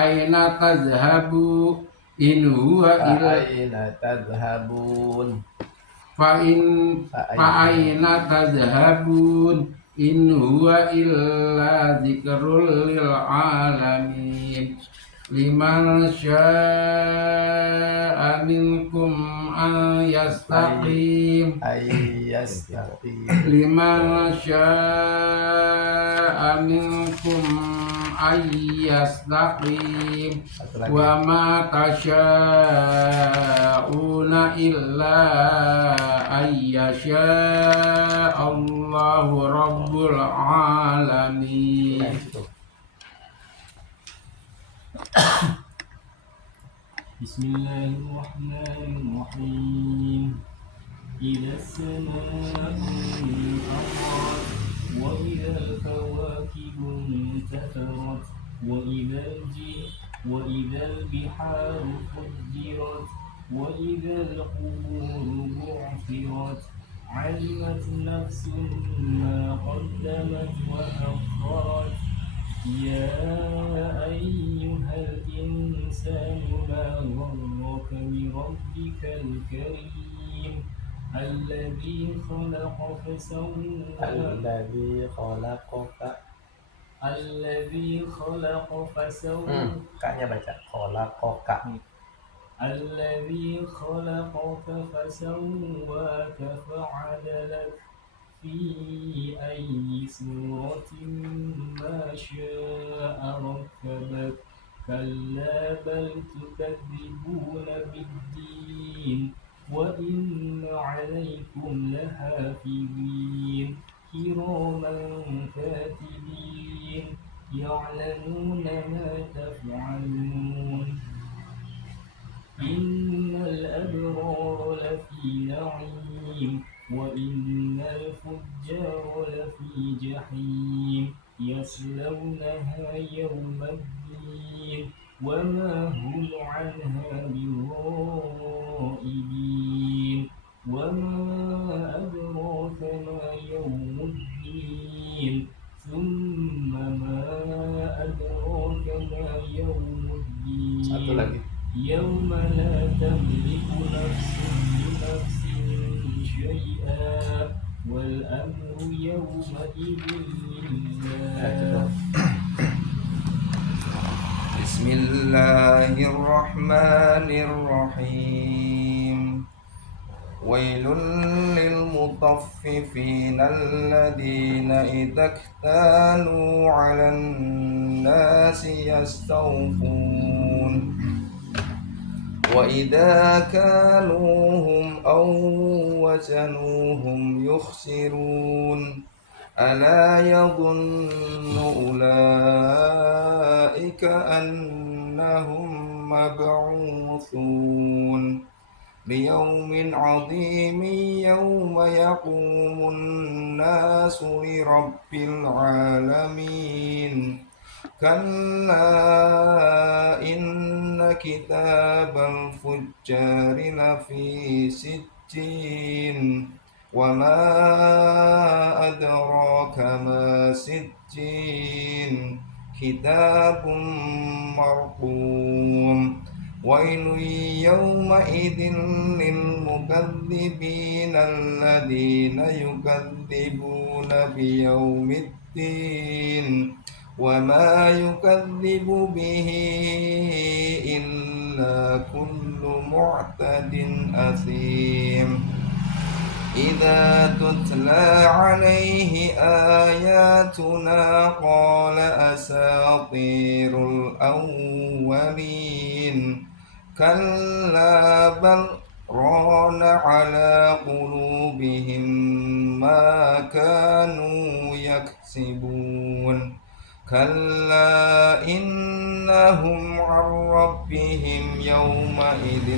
aina tadhhabu in huwa aina tadhhabun fa aina tadhhabun in huwa illa dzikrul lil alamin liman syaa'a minkum an yastaqim liman syaa'a minkum ayyastaqim wa ma tasyauna illa ayyasha Allahu rabbul alamin. Bismillahirrahmanirrahim. إذا السماء انفطرت وإذا الكواكب انتثرت وإذا البحار فجرت وإذا القبور بعثرت علمت نفس ما قدمت وأخرت يا أيها الإنسان ما غرك بربك الكريم الذي خلقك فسواك kaknya baca khalaqaka الذي خلقك فسواك فعدلك في أي سورة ما شاء ركبك كلا بل تكذبون بالدين وإن عليكم لحافظين كراما كاتبين يعلمون ما تفعلون إن الأبرار لفي نعيم وإن الفجار لفي جحيم يصلونها يوم الدين وما هم عنها بغائبين وما أدراك ما يوم الدين ثم ما أدراك ما يوم الدين يوم لا تملك نفس لنفس شيئا والأمر يومئذ لله. بسم الله الرحمن الرحيم ويل للمطففين الذين إذا اكتالوا على الناس يستوفون وإذا كالوهم أو وزنوهم يخسرون ألا يظن أولئك أنهم مبعوثون ليوم عظيم يوم يقوم الناس لرب العالمين كلا إن كتاب الفجار لفي سجين وما أدراك ما سجين كتاب مرقوم ويل يومئذ للمكذبين الذين يكذبون بيوم الدين وما يكذب به إلا كل معتد أثيم إذا تتلى عليه آياتنا قال أساطير الأولين كلا بل ران على قلوبهم ما كانوا يكسبون كلا إنهم عن ربهم يومئذ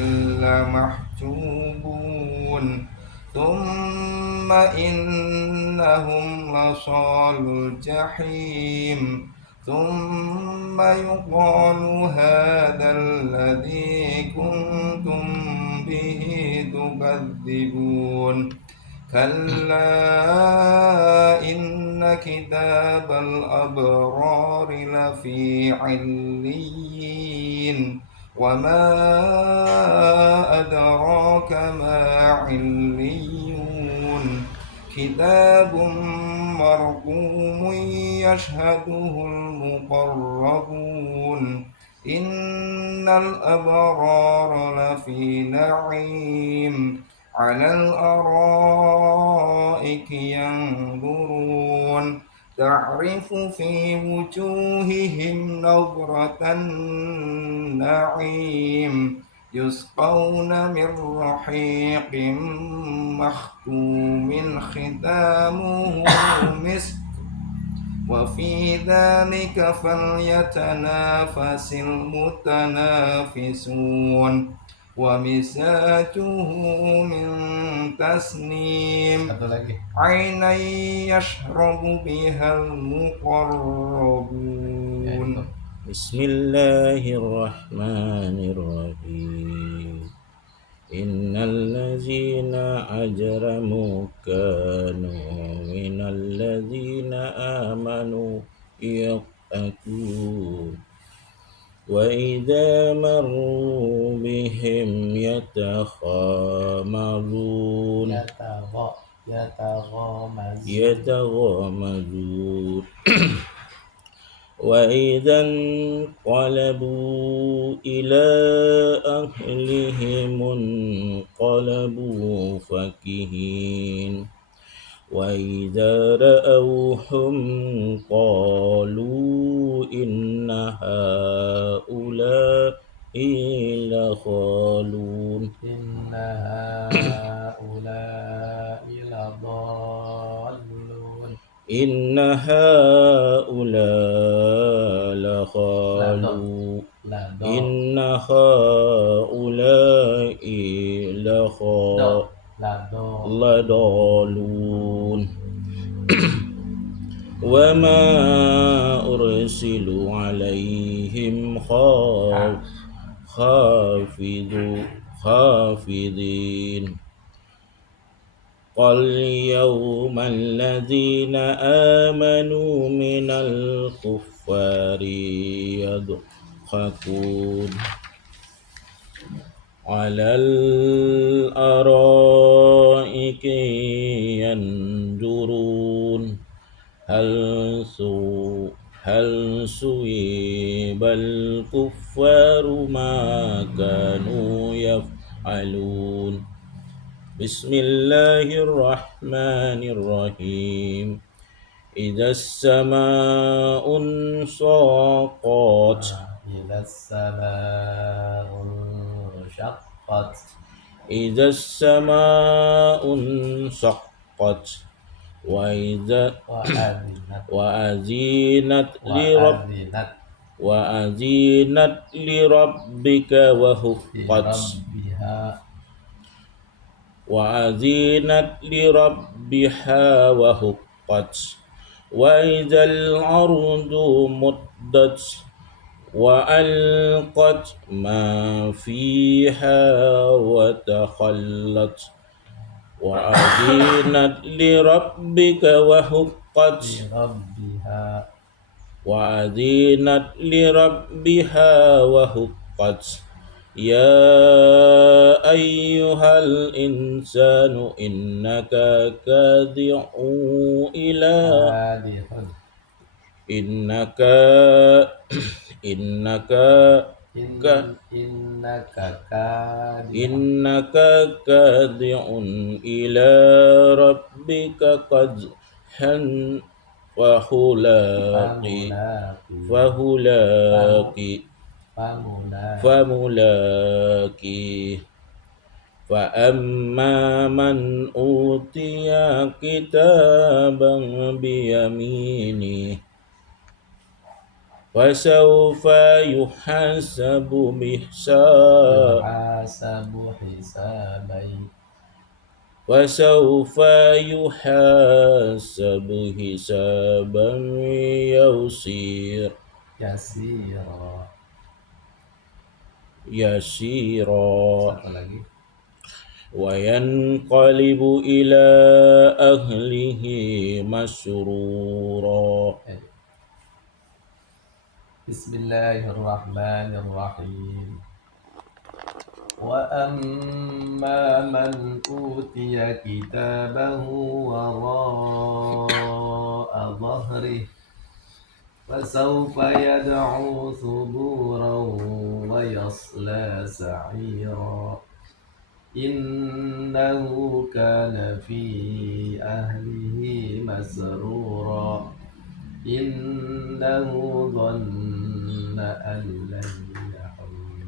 لمحجوبون ثم إنهم لصالو الجحيم ثم يقال هذا الذي كنتم به تكذبون كلا إن كتاب الأبرار لفي عليين وما أدراك ما عليون كتاب مرقوم يشهده المقربون إن الأبرار لفي نعيم على الأرائك ينظرون تعرف في وجوههم نظرة النعيم يسقون من رحيق مختوم ختامه مسك وفي ذلك فليتنافس المتنافسون ومزاجه من تسنيم عينا يشرب بها المقربون بسم الله الرحمن الرحيم إن الذين أجرموا كانوا من الذين آمنوا يضحكون وإذا مروا بهم يتغامزون وإذا انقلبوا إلى أهلهم انقلبوا فكهين وإذا رأوهم قالوا إن هؤلاء لضالون إن هؤلاء لضالون إن هؤلاء لضالون إن هؤلاء لضالون وما أرسلوا عليهم حافظين قال اليوم الذين آمنوا من الكفار يضحكون على الأرائك ينظرون هل ثوب الكفار ما كانوا يفعلون بسم الله الرحمن الرحيم إذا السماء انشقت إذا السماء انشقت إذا السماء انشقت وأذنت لربك وحقت وأذنت لربها وحقت وإذا الأرض مدت وألقت ما فيها وتخلت وأذنت لربك وحقت وأذنت لربها وحقت يا أيها الإنسان إنك كادح إلى إنك كادح إلى ربك قدحا فملاقيه فأما من أوتي كتابا بيمينه فسوف يحاسب حسابا يسيرا وينقلب إلى أهله مسرورا. Bismillahirrahmanirrahim. وأما من أوتي كتابه وراء ظهره فسوف يدعو ثبورا ويصلى سعيرا إنه كان في أهله مسرورا إنه ظن أن لن يحور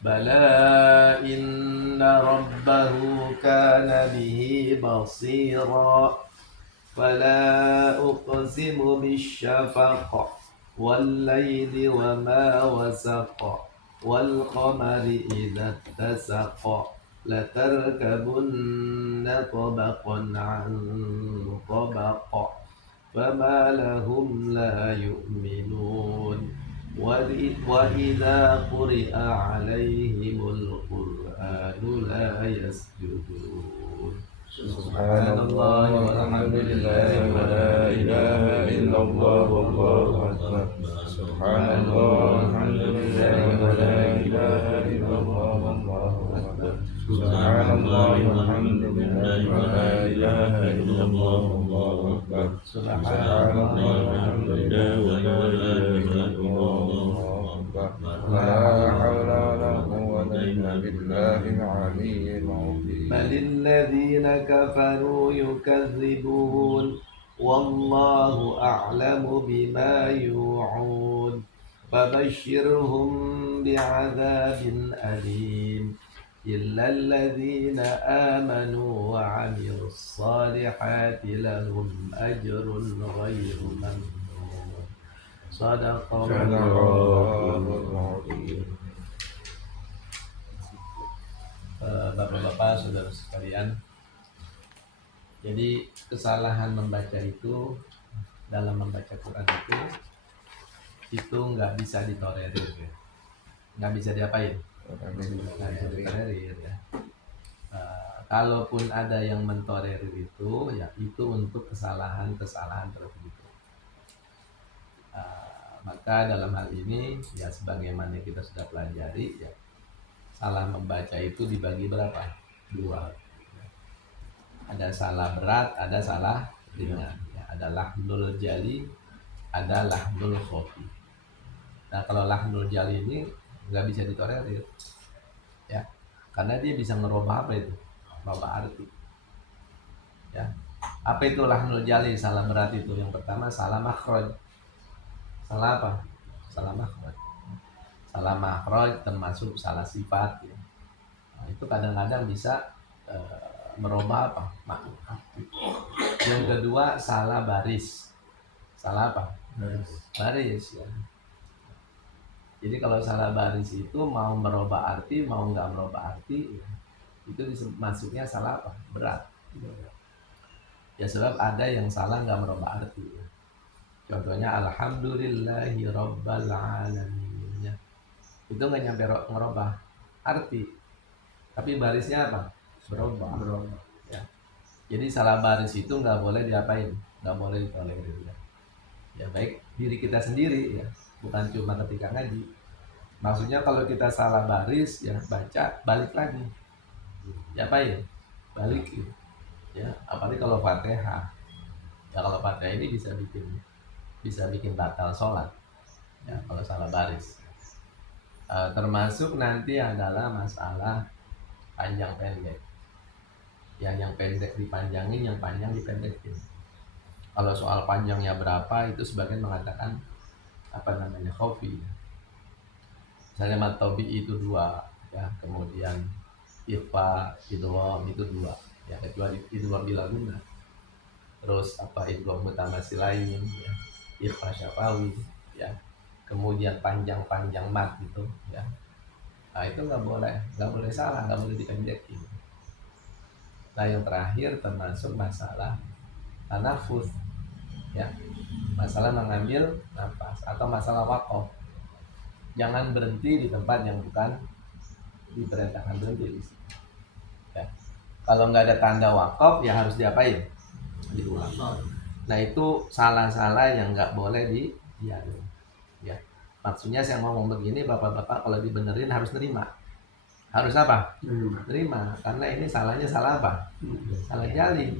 بلى إن ربه كان به بصيرا فلا أقسم بالشفق والليل وما وسق والقمر إذا اتسق لتركبن طبقا عن طبق فما لهم لا يؤمنون وإذا قرئ عليهم القرآن لا يسجدون سبحان الله والحمد لله ولا إله إلا الله والله أكبر سبحان الله والحمد لله ولا إله إلا الله والله أكبر سبحان الله والحمد لله ولا إله إلا الله والله أكبر سبحان الله والحمد لله ولا إله إلا الله والله أكبر لا حول ولا قوة إلا بالله العلي العظيم بل الذين كفروا يكذبون والله أعلم بما يوعون فبشرهم بعذاب أليم إلا الذين آمنوا وعملوا الصالحات لهم أجر غير ممنون صدق الله العظيم. Bapak-bapak, saudara sekalian, jadi kesalahan membaca itu dalam membaca Quran itu nggak bisa ditolerir ya, nggak bisa diapain, nggak bisa ditolerir ya. Kalaupun ada yang mentolerir itu, ya itu untuk kesalahan-kesalahan tertentu. Maka dalam hal ini ya sebagaimana kita sudah pelajari ya, salah membaca itu dibagi berapa? Dua. Ada salah berat, ada salah ringan. Ya, ada lahnul jali, ada lahnul khofi. Nah kalau lahnul jali ini nggak bisa ditolerir, ya, karena dia bisa ngerubah apa itu? Merubah arti. Ya, apa itu lahnul jali? Salah berat itu yang pertama salah makhraj. Salah apa? Salah makhraj. Salah makhraj termasuk salah sifat ya. Nah, itu kadang-kadang bisa merubah apa? Makna. Yang kedua salah baris. Salah apa? Baris ya. Jadi kalau salah baris itu mau merubah arti, mau nggak merubah arti ya, itu masuknya salah apa? Berat. Ya sebab ada yang salah nggak merubah arti ya. Contohnya alhamdulillahi rabbil alamin. Itu nggak nyampe ngerubah arti, tapi barisnya apa? Berubah. Ya. Jadi salah baris itu nggak boleh diapain, nggak boleh ditolerir ya. Ya baik diri kita sendiri ya, bukan cuma ketika ngaji. Maksudnya kalau kita salah baris ya baca balik lagi, ya apa ya? Balik ya. Apalagi kalau Fatihah, ya kalau Fatihah ini bisa bikin batal sholat. Ya kalau salah baris. Termasuk nanti adalah masalah panjang pendek. Yang pendek dipanjangin, yang panjang dipendekin. Kalau soal panjangnya berapa itu sebagian mengatakan apa namanya khofi. Misalnya matobi itu 2 ya, kemudian ifa idgham itu 2 ya, kecuali idgham bila guna. Terus apa idgham mutamatsilain ya, ifa syafawi ya. Kemudian panjang-panjang mat gitu ya. Nah itu nggak boleh salah, nggak boleh dipendekin. Nah yang terakhir termasuk masalah tanafus ya, masalah mengambil nafas atau masalah waqaf. Jangan berhenti di tempat yang bukan diperintahkan berhenti. Ya. Kalau nggak ada tanda wakaf ya harus diapain? Diulang. Nah itu salah-salah yang nggak boleh dibiarin. Ya. Maksudnya saya ngomong begini, bapak-bapak kalau dibenerin harus nerima. Harus apa? Terima. Karena ini salahnya salah apa? Salah jali.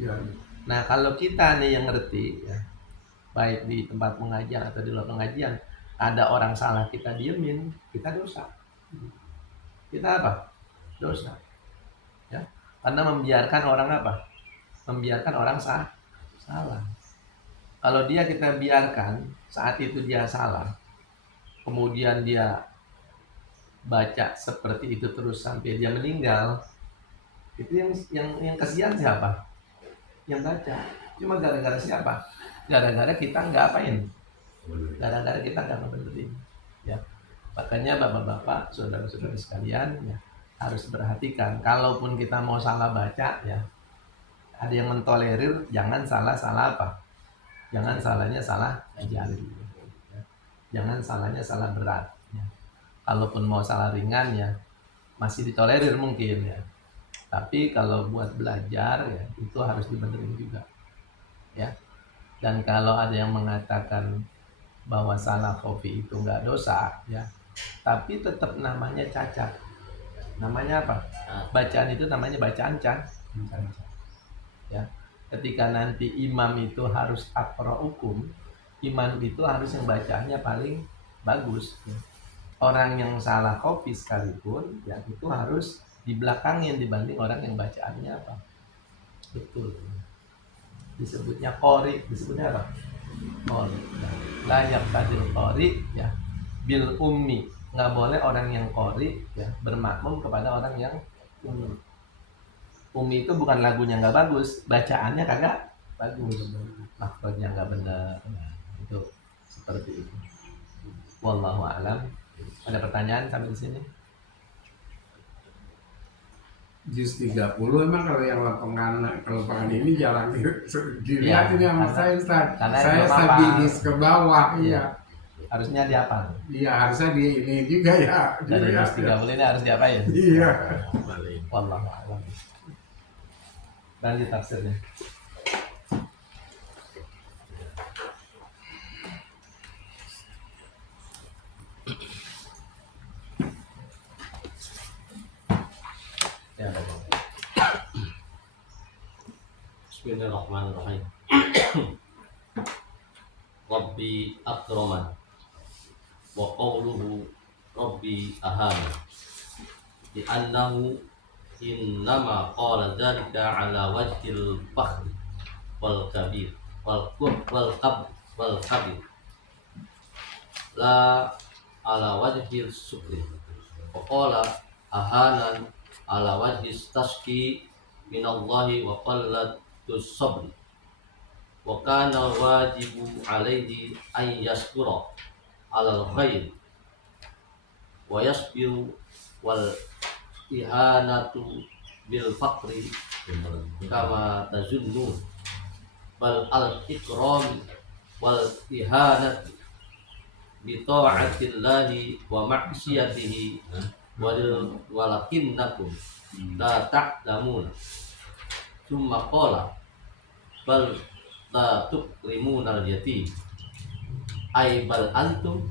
Nah kalau kita nih yang ngerti, ya, baik di tempat pengajian atau di luar pengajian, ada orang salah kita diemin, kita dosa. Kita apa? Dosa. Ya. Karena membiarkan orang apa? Membiarkan orang salah. Kalau dia kita biarkan, saat itu dia salah, kemudian dia baca seperti itu terus sampai dia meninggal, itu yang kasihan siapa? Yang baca. Cuma gara-gara siapa? Gara-gara kita nggak apain? Gara-gara kita nggak ngebenerin. Ya. Makanya bapak-bapak, saudara-saudara sekalian, ya, harus perhatikan. Kalaupun kita mau salah baca, ya, ada yang mentolerir, jangan salah apa? Jangan salahnya salah jari. Ya. Jangan salahnya salah berat. Ya. Kalaupun mau salah ringan, ya masih ditolerir mungkin, ya. Tapi kalau buat belajar, ya itu harus dibenerin juga. Ya. Dan kalau ada yang mengatakan bahwa salah kopi itu nggak dosa, ya, tapi tetap namanya cacat. Namanya apa? Bacaan itu namanya bacaan cacat. Ya. Ketika nanti imam itu harus aqra'ukum, imam itu harus yang bacaannya paling bagus. Ya. Orang yang salah kopi sekalipun, ya itu harus di belakangin dibanding orang yang bacaannya apa? Betul. Disebutnya qori, disebutnya apa? Qori. Layak tadil qori, ya bil ummi. Nggak boleh orang yang qori, ya bermakmum kepada orang yang ummi. Ummi itu bukan lagunya nggak bagus, bacaannya kagak bagus, makhrajnya nggak benar. Nah, itu seperti itu. Wallahu a'lam. Ada pertanyaan sampai di sini? Juz 30 emang kalau yang lapangan ini jarang dilihat ini sama saya Ustaz. Saya stabilis ke bawah, iya. Harusnya diapal. Iya, harusnya di ini juga ya. Dari Juz 30 ini harus diapain? Iya. Wallahu a'lam. Lanjut tafsirnya. Ya, Bismillahirrahmanirrahim. Rabbi akraman wa qawluhu Rabbi ahana di annahu innama qala dzalika ala wajhil fakhri wal kabir wal kabir la ala wajhil sukri wa qala ahanan ala wajhis tashki minallahi wa qallatus sabri wa kana wajibu alaihi an yashkura alal khair wa yasbiru wal ihanatu bil faqri kama tazunnun bal al ikram wal ihanatu bi ta'atillahi wa ma'siyatihi walakinnakum la ta'lamun summa qala bal la tukrimuna al yatim ay bal antum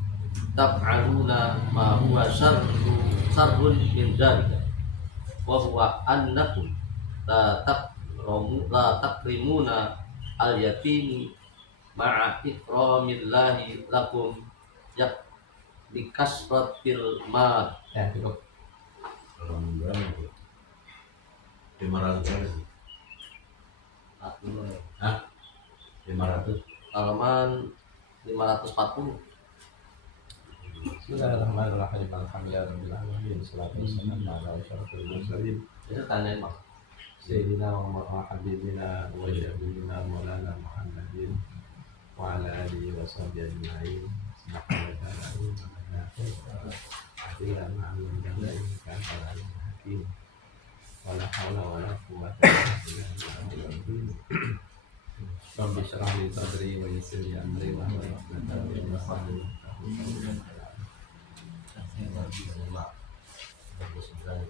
taf'aluna ma huwa sarrun min dzalika wa huwa annakum la takrimuna al yatim ma'a ikramillahi lakum yak bikasratil mal. Ya, cukup. 500 Hah? 500 halaman 540. Bismillahirrahmanirrahim. Alhamdulillahirabbil alamin. Wassalatu wassalamu ala asyrofil mursalin. Itu tandain Mas. Sayyidina wa habibina wa syafiina maulana Muhammadin wa ala alihi wa sahbihi ajma'in. Wala haula wala quwwata illa billah. Rabbi shrah li sadri wa yassir li amri wa hlul 'uqdatam min lisani yafqahu qawli.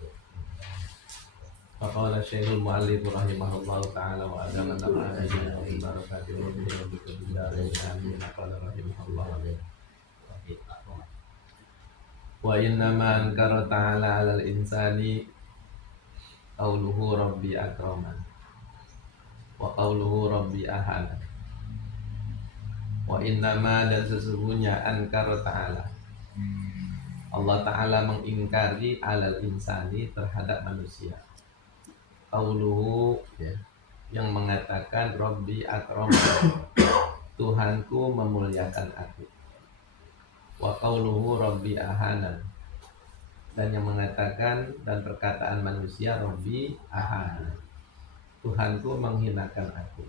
فقال الشيخ المؤلف رحمه الله تعالى وأدامنا عليه وبركاته وبركاته بالدارين آمين. قال رحمه الله وإنما أنكر تعالى على الإنسان قوله ربي أكرمن وقوله ربي أهانا. Wa innama, dan sesungguhnya ankar ta'ala, Allah Ta'ala mengingkari alal insani, terhadap manusia, qauluhu, ya, yang mengatakan Rabbi akramani, Tuhanku memuliakan aku, wa qauluhu Rabbi ahanan, dan yang mengatakan dan perkataan manusia Rabbi ahanan, Tuhanku menghinakan aku.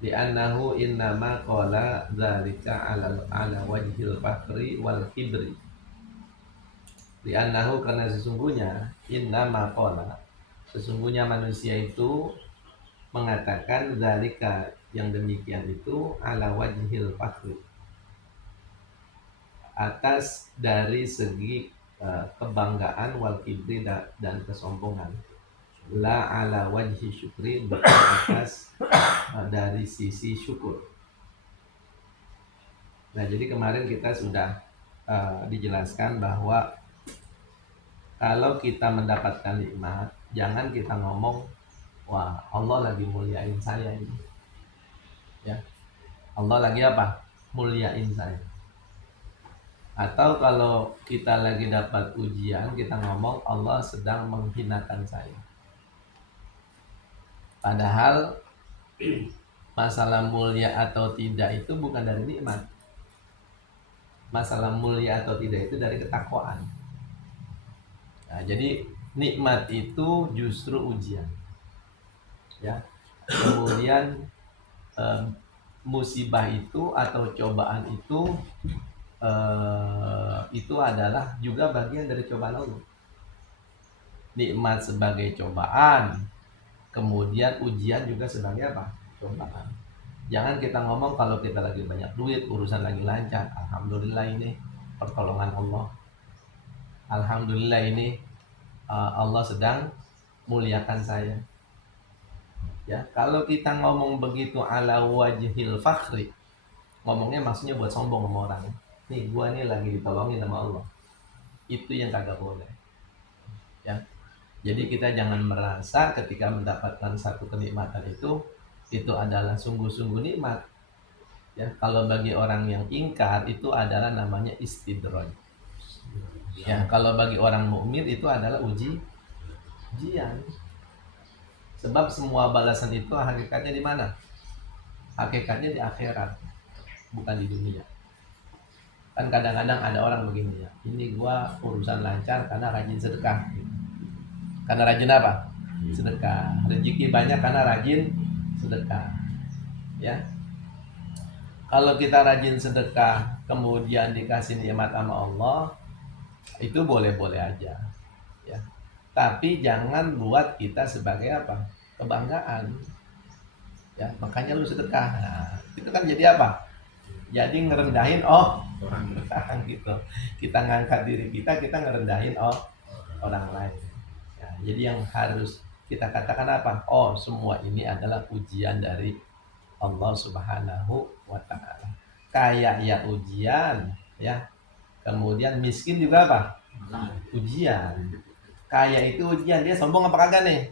Li'annahu innama qala dzalika ala wajhil fakhri wal kibri. Li'annahu, karena sesungguhnya, innama qala, sesungguhnya manusia itu mengatakan dzalika, yang demikian itu, ala wajhil fakhri, atas dari segi kebanggaan, wal kibri, dan kesombongan. La ala wajhi syukri, bukan atas dari sisi syukur. Nah, jadi kemarin kita sudah dijelaskan bahwa kalau kita mendapatkan nikmat, jangan kita ngomong, wah Allah lagi muliain saya ini, ya, Allah lagi apa? Muliain saya. Atau kalau kita lagi dapat ujian, kita ngomong Allah sedang menghinakan saya. Padahal masalah mulia atau tidak itu bukan dari nikmat. Masalah mulia atau tidak itu dari ketakwaan. Nah, jadi nikmat itu justru ujian, ya. Kemudian musibah itu atau cobaan itu adalah juga bagian dari cobaan Allah. Nikmat sebagai cobaan, kemudian ujian juga sebagai apa? Cobaan. Jangan kita ngomong kalau kita lagi banyak duit, urusan lagi lancar, alhamdulillah ini pertolongan Allah, alhamdulillah ini Allah sedang muliakan saya. Ya, kalau kita ngomong begitu ala wajhil fakhri, ngomongnya maksudnya buat sombong sama orang. Nih, gua nih lagi ditolongin sama Allah. Itu yang kagak boleh. Ya. Jadi kita jangan merasa ketika mendapatkan satu kenikmatan itu adalah sungguh-sungguh nikmat. Ya, kalau bagi orang yang ingkar itu adalah namanya istidraj. Ya, kalau bagi orang mukmin itu adalah ujian. Sebab semua balasan itu hakikatnya di mana? Hakikatnya di akhirat, bukan di dunia. Kan kadang-kadang ada orang begini, ya, ini gua urusan lancar karena rajin sedekah. Karena rajin apa? Sedekah. Rezeki banyak karena rajin sedekah. Ya. Kalau kita rajin sedekah kemudian dikasih nikmat sama Allah, itu boleh-boleh aja. Ya. Tapi jangan buat kita sebagai apa? Kebanggaan. Ya, makanya lu sedekah. Nah, itu kan jadi apa? Jadi ngerendahin orang gitu. Kita ngangkat diri kita ngerendahin orang lain. Jadi yang harus kita katakan apa? Oh, semua ini adalah ujian dari Allah Subhanahu wa Ta'ala. Kaya ya ujian, ya. Kemudian miskin juga apa? Ujian. Kaya itu ujian, dia sombong apa kagak nih?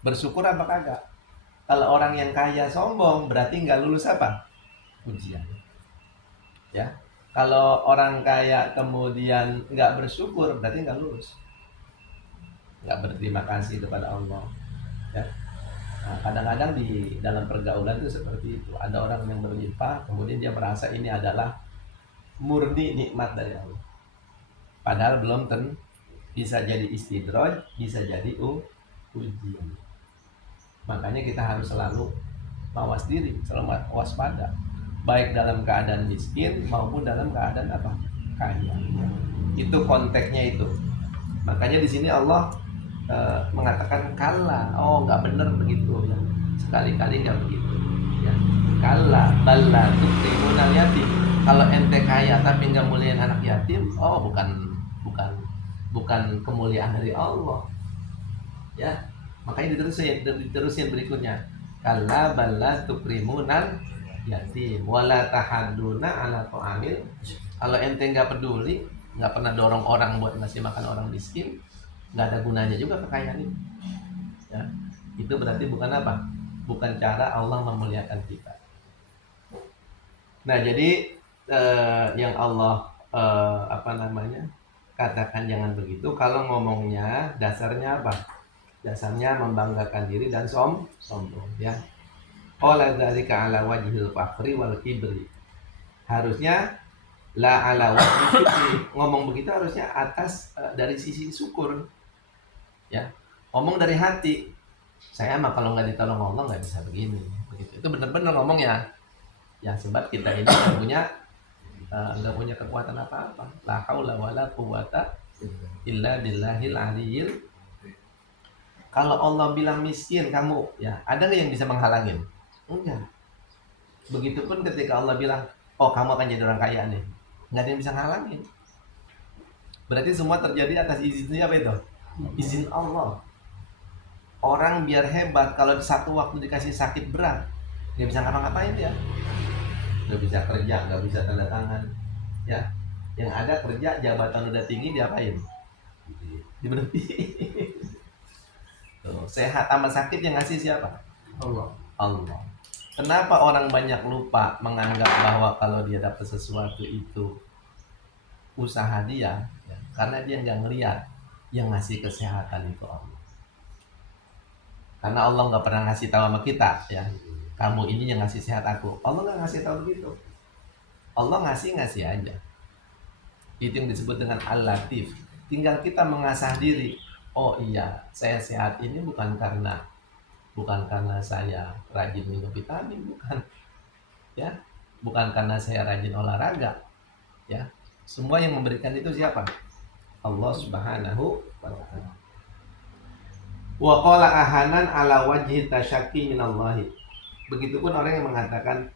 Bersyukur apa kagak? Kalau orang yang kaya sombong, berarti nggak lulus apa? Ujian. Ya. Kalau orang kaya kemudian nggak bersyukur, berarti nggak lulus. Nggak berterima kasih kepada Allah, ya. Nah, kadang-kadang di dalam pergaulan itu seperti itu. Ada orang yang berlimpah, kemudian dia merasa ini adalah murni nikmat dari Allah. Padahal belum bisa jadi istidraj, bisa jadi ujian. Makanya kita harus selalu mawas diri, selalu waspada, baik dalam keadaan miskin maupun dalam keadaan apa? Kaya. Itu konteksnya itu. Makanya di sini Allah mengatakan kalla, nggak benar begitu, ya. Sekali-kali nggak begitu, ya. Kalla balla tukrimunal yatim. Kalau ente kaya tapi nggak muliain anak yatim, bukan kemuliaan dari Allah. Ya, makanya diterusin berikutnya. Kalla balla tukrimunan yatim wala tahadduna ala ta'amil. Kalau ente nggak peduli, nggak pernah dorong orang buat ngasih makan orang miskin, nggak ada gunanya juga kekayaan itu. Ya, itu berarti bukan apa? Bukan cara Allah memuliakan kita. Nah, jadi yang Allah katakan jangan begitu. Kalau ngomongnya dasarnya apa? Dasarnya membanggakan diri dan sombong, ya. Qala dzalika ala wajhil fakhri wal kibri. Harusnya la ala wajhil kibri. Ngomong begitu harusnya atas dari sisi syukur. Ya. Ngomong dari hati. Saya mah kalau nggak ditolong Allah nggak bisa begini. Begitu. Itu benar-benar ngomongnya. Ya, sebab kita ini nggak punya kekuatan apa-apa. La haula wala quwata illa billahil aliyil. Kalau Allah bilang miskin kamu, ya ada nggak yang bisa menghalangin? Enggak. Begitupun ketika Allah bilang, oh kamu akan jadi orang kaya nih, nggak ada yang bisa ngalangin. Berarti semua terjadi atas izin apa itu? Izin Allah. Orang biar hebat, kalau di satu waktu dikasih sakit berat, nggak bisa ngapa-ngapain dia. Nggak bisa kerja, nggak bisa tanda tangan, ya. Yang ada kerja jabatan udah tinggi diapain? Diberhentiin. Tuh, sehat sama sakit yang ngasih siapa? Allah. Allah. Kenapa orang banyak lupa menganggap bahwa kalau dia dapat sesuatu itu usaha dia? Ya, karena dia nggak ngeliat yang ngasih kesehatan itu Allah. Karena Allah nggak pernah ngasih tahu sama kita, ya. Kamu ini yang ngasih sehat aku. Allah nggak ngasih tahu begitu. Allah ngasih aja. Itu yang disebut dengan Al-Latif. Tinggal kita mengasah diri. Oh iya, saya sehat ini bukan karena saya rajin minum vitamin, bukan. Ya, bukan karena saya rajin olahraga. Ya, semua yang memberikan itu siapa? Allah Subhanahu wa Ta'ala. Wa qala ahanan ala wajhi tasyakki minallahi. Begitupun orang yang mengatakan,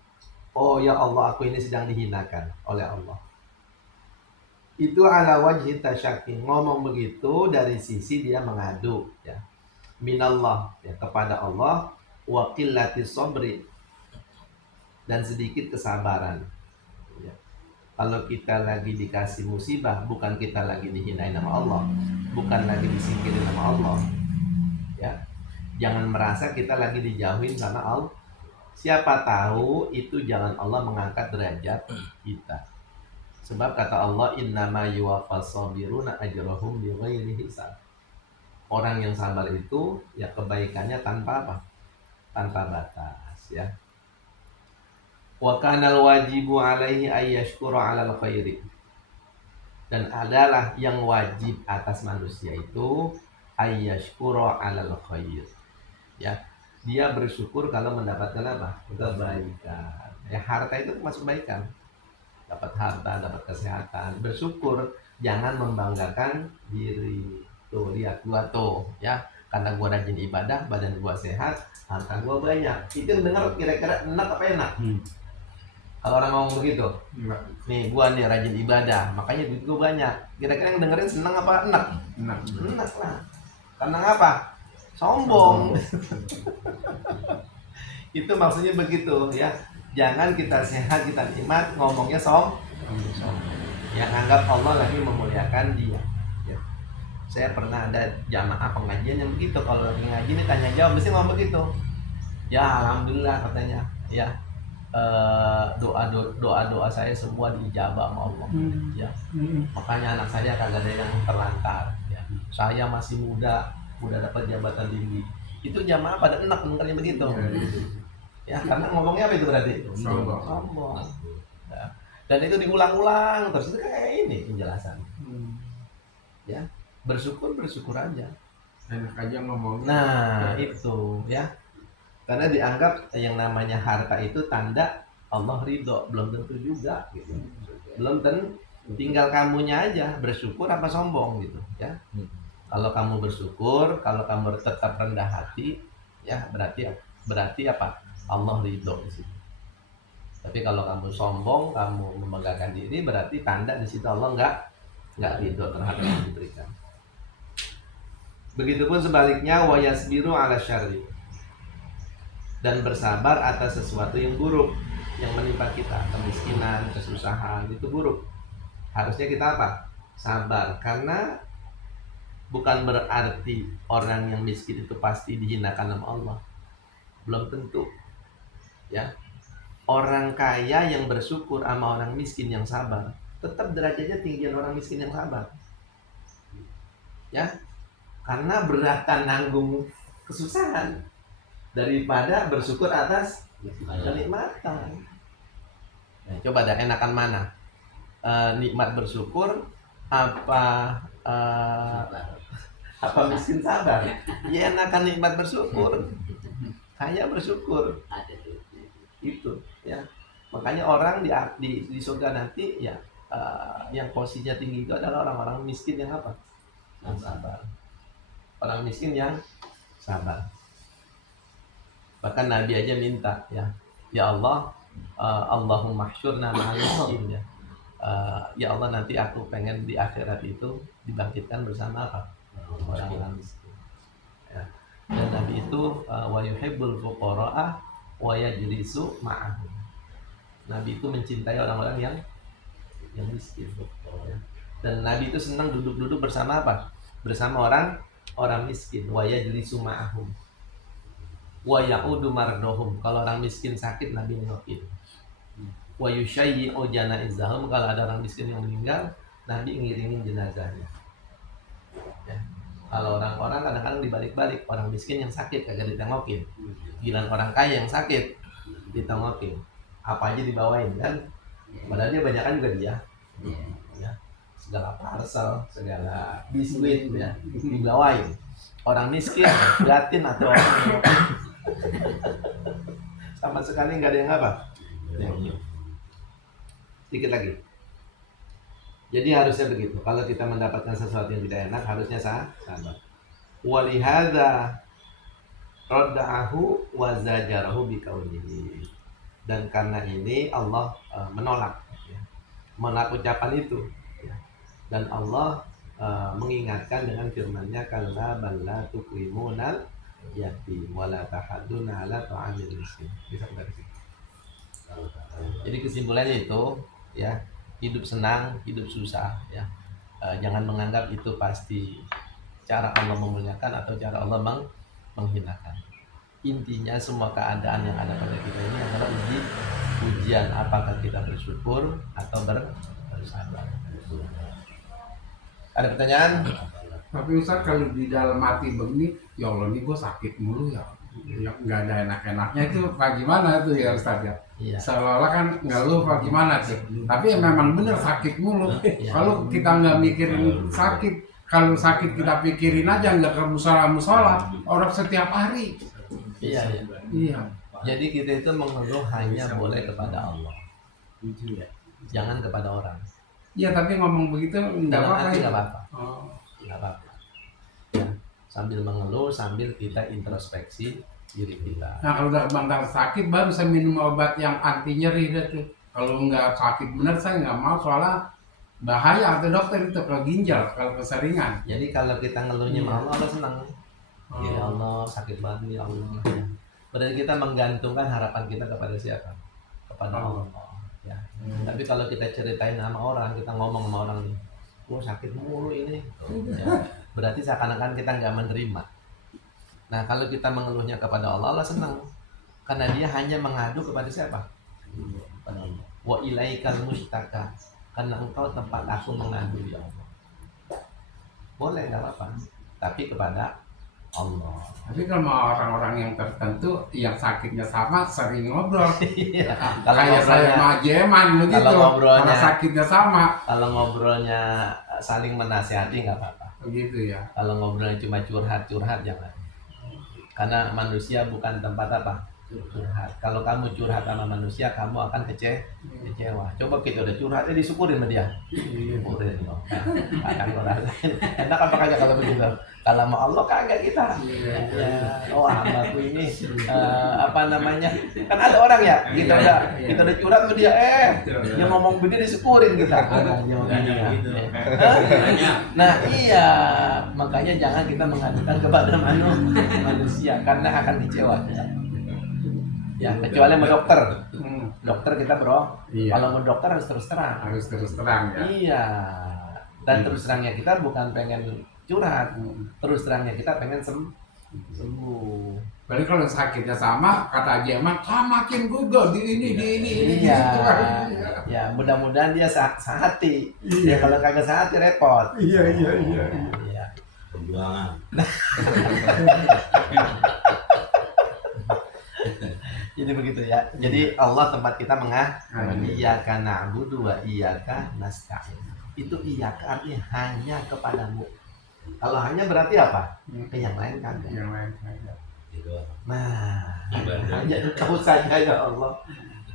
oh ya Allah, aku ini sedang dihinakan oleh Allah. Itu ala wajhi tasyakki. Ngomong begitu dari sisi dia mengadu, ya. Minallah, ya, kepada Allah, wa qillati sabri, dan sedikit kesabaran, ya. Kalau kita lagi dikasih musibah, bukan kita lagi dihinain sama Allah, bukan lagi disingkirin sama Allah, ya. Jangan merasa kita lagi dijauhin karena Allah. Siapa tahu itu jangan Allah mengangkat derajat kita. Sebab kata Allah, innama yuwaffas sabiruna ajrahum bighairi hisab. Orang yang sabar itu ya kebaikannya tanpa apa? Tanpa batas, ya. Wa kanal wajibu alaihi ayyashkura 'alal khairi. Dan adalah yang wajib atas manusia itu ayyashkura 'alal khair. Ya, dia bersyukur kalau mendapatkan apa? Kebaikan. Ya, harta itu masuk kebaikan. Dapat harta, dapat kesehatan, bersyukur, jangan membanggakan diri. Tuh, lihat gua tuh, ya, karena gua rajin ibadah, badan gua sehat, harta gua banyak. Itu dengar kira-kira enak apa enak? Kalau orang ngomong begitu, nih gua nih rajin ibadah, makanya duit gua banyak. Kira-kira yang dengerin senang apa enak? Enak lah. Karena apa? Sombong. Itu maksudnya begitu, ya. Jangan kita sehat, kita nikmat, ngomongnya sombong. Yang anggap Allah lagi memuliakan dia. Ya. Saya pernah ada jamaah pengajian yang begitu. Kalau lagi ngaji nih tanya jawab, mesti ngomong begitu. Ya alhamdulillah katanya. Ya, doa saya semua diijabah sama Allah. Ya. Makanya anak saya kagak ada yang terlantar. Ya. Saya masih muda dapat jabatan tinggi. Itu jamaah pada enak dengarnya begitu. Ya, karena ngomongnya apa itu berarti? Sombong. Ya. Dan itu diulang-ulang terus, itu kayak ini penjelasan. Ya, bersyukur aja. Enak aja ngomongnya. Nah, itu, ya. Karena dianggap yang namanya harta itu tanda Allah ridho, belum tentu juga gitu. Belum tentu, tinggal kamunya aja bersyukur apa sombong gitu, ya. Kalau kamu bersyukur, kalau kamu tetap rendah hati, ya berarti apa? Allah ridho di situ. Tapi kalau kamu sombong, kamu membanggakan diri, berarti tanda di situ Allah nggak ridho terhadap yang diberikan. Begitupun sebaliknya, wa yasbiru ala syarri, dan bersabar atas sesuatu yang buruk yang menimpa kita, kemiskinan, kesusahan, itu buruk. Harusnya kita apa? Sabar, karena bukan berarti orang yang miskin itu pasti dihinakan sama Allah. Belum tentu. Ya. Orang kaya yang bersyukur sama orang miskin yang sabar, tetap derajatnya tinggian orang miskin yang sabar. Ya. Karena beratan nanggung kesusahan daripada bersyukur atas kenikmatan. Nah, coba dah, enakan mana? Nikmat bersyukur apa miskin sabar? Ya enakan nikmat bersyukur. Kaya bersyukur. Itu ya. Makanya orang di surga nanti ya, yang posisinya tinggi itu adalah orang-orang miskin yang apa? Yang sabar. Orang miskin yang sabar. Bahkan Nabi aja minta ya, ya Allah, Allahumma hsyurna ma'al miskin ya. Ya Allah, nanti aku pengen di akhirat itu dibangkitkan bersama apa? Orang-orang miskin. Ya. Dan Nabi itu wa yuhibbul fuqara'a wa yajlisu ma'ahum. Nabi itu mencintai orang-orang yang miskin. Ya. Dan Nabi itu senang duduk-duduk bersama apa? Bersama orang miskin. Wa yajlisu ma'ahum. Wa ya'udu mardohum. Kalau orang miskin sakit, Nabi nengokin. Wa yushayyi'u janaizahum. Kalau ada orang miskin yang meninggal, Nabi ngiringin jenazahnya. Ya. Kalau orang-orang kadang-kadang dibalik-balik, orang miskin yang sakit kagak ditengokin, giliran orang kaya yang sakit ditengokin, apa aja dibawain kan, padahal dia banyakan juga dia, ya. Segala parcel, segala biskuit ya dibawain. Orang miskin gratin atau sama sekali nggak ada yang apa, sedikit lagi. Jadi harusnya begitu. Kalau kita mendapatkan sesuatu yang tidak enak, harusnya sabar. Walihada radda'ahu wa zajarahu biqaulihi. Dan karena ini Allah menolak ucapan itu. Ya. Dan Allah mengingatkan dengan firman-Nya, kalla balla tukrimunal yatim wa la tahadduna ala ta'amil miskin. Bisa dari sini. Jadi kesimpulannya itu ya, hidup senang, hidup susah ya. Jangan menganggap itu pasti cara Allah memuliakan atau cara Allah menghinakan. Intinya semua keadaan yang ada pada kita ini adalah ujian apakah kita bersyukur atau bersabar. Ada pertanyaan? Tapi Ustaz, kalau di dalam hati begini, ya Allah ini gue sakit mulu ya, nggak ada enak-enaknya, itu bagaimana tuh ya Ustaz ya? Iya. Seolah-olah kan ngeluh bagaimana sih? Tapi ya memang bener sakit mulu. Iya. Kalau kita nggak mikirin sakit, kalau sakit kita pikirin aja, nggak ke musola orang setiap hari. Iya, iya. Iya. Jadi kita itu mengeluh hanya boleh kepada Allah, jangan kepada orang. Iya, tapi ngomong begitu nggak Dalam apa-apa. hati Ya? nggak apa-apa. Oh. Nggak apa-apa. Ya, sambil mengeluh, sambil kita introspeksi diri kita. Nah, kalau udah bentar sakit baru saya minum obat yang anti nyeri tuh. Kalau nggak sakit bener saya nggak mau, soalnya bahaya atau dokter itu kalau ginjal kalau keseringan. Jadi kalau kita ngeluhnya sama Allah, Allah senang. Oh. Ya Allah, sakit banget ya Allah. Ya. Berarti kita menggantungkan harapan kita kepada siapa? Kepada Allah. Ya. Tapi kalau kita ceritain sama orang, kita ngomong sama orang nih, oh sakit mulu ini. Ya. Berarti seakan-akan kita nggak menerima. Nah, kalau kita mengeluhnya kepada Allah, Allah senang. Karena dia hanya mengadu kepada siapa? Kepada Allah. Wa ilaikal mustaka. Karena engkau tempat aku mengadu ya Allah. Boleh, nggak apa-apa. Tapi kepada Allah. Tapi kalau orang-orang yang tertentu yang sakitnya sama sering ngobrol. Iya. Kayak saya sama Jeman begitu. Kalau sakitnya sama. Kalau ngobrolnya saling menasihati nggak apa-apa. Begitu ya. Kalau ngobrolnya cuma curhat-curhat jangan. Karena manusia bukan tempat apa? curhat. Kalau kamu curhat sama manusia, kamu akan kecewa. Coba kita udah curhatnya disyukurin sama dia. Syukurin loh. Akan orang lain. Enak apa kagak kalau begitu? Kalau sama Allah kagak kita. Ya, oh hambaku ini apa namanya? Kan ada orang ya, kita udah curhat sama dia, dia ngomong begini disyukurin kita. Nah iya, makanya jangan kita mengadukan kepada manusia karena akan kecewa. Ya, kecuali sama dokter. Dokter kita kalau mau dokter harus terus terang. Harus terus terang ya. Iya. Dan terus terangnya kita bukan pengen curhat. Terus terangnya kita pengen sembuh. Berarti kalau sakitnya sama, kata aja emang makin gugur di ini. Iya. Gitu. Ya, mudah-mudahan dia sehati. Iya. Ya, kalau kagak sehati repot. Iya. Perjuangan. Jadi begitu ya. Jadi Allah tempat kita iyyaka na'budu wa iyyaka nasta'in. Itu iyyaka artinya hanya kepadamu. Kalau hanya berarti apa? Ke yang lain kagak. Yang lain aja. Nah, hanya engkau saja ya Allah.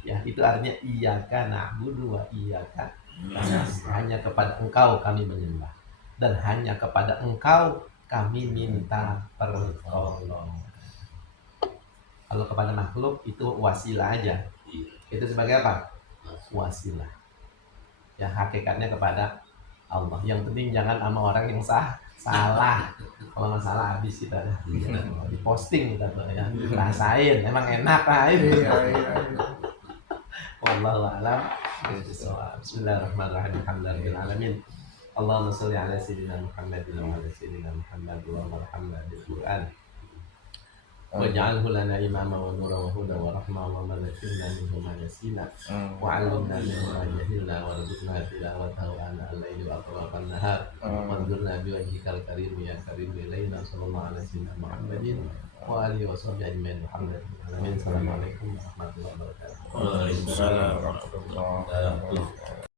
Ya, itu artinya iyyaka na'budu wa iyyaka nasta'in. Hanya kepada engkau kami menyembah. Dan hanya kepada engkau kami minta pertolongan. Kalau kepada makhluk itu wasilah aja. Itu sebagai apa? Wasilah. Ya hakikatnya kepada Allah. Yang penting jangan sama orang yang salah. Kalau nggak salah habis kita di posting kita tuh ya. Rasain, emang enak lah itu. Iya. Wallahu a'lam. Bismillahirrahmanirrahim. Alhamdulillahirabbil alamin. Allahumma shalli ala sayyidina Muhammadin wa ala sayyidina Muhammad wa warhamna bil Qur'an. Waj'alhu lana imama wa nura wa huda wa rahma wa madzakirna minhu ma nasina wa 'allimna minhu ma jahilna wa rzuqna tilawatahu ana al-laili wa atrafan nahar wanzurna bi wajhikal karim ya karim ilaina sallallahu alaihi wasallam Muhammadin wa alihi wa sahbihi ajmain. Assalamualaikum warahmatullahi wabarakatuh. Waalaikumsalam warahmatullahi wabarakatuh.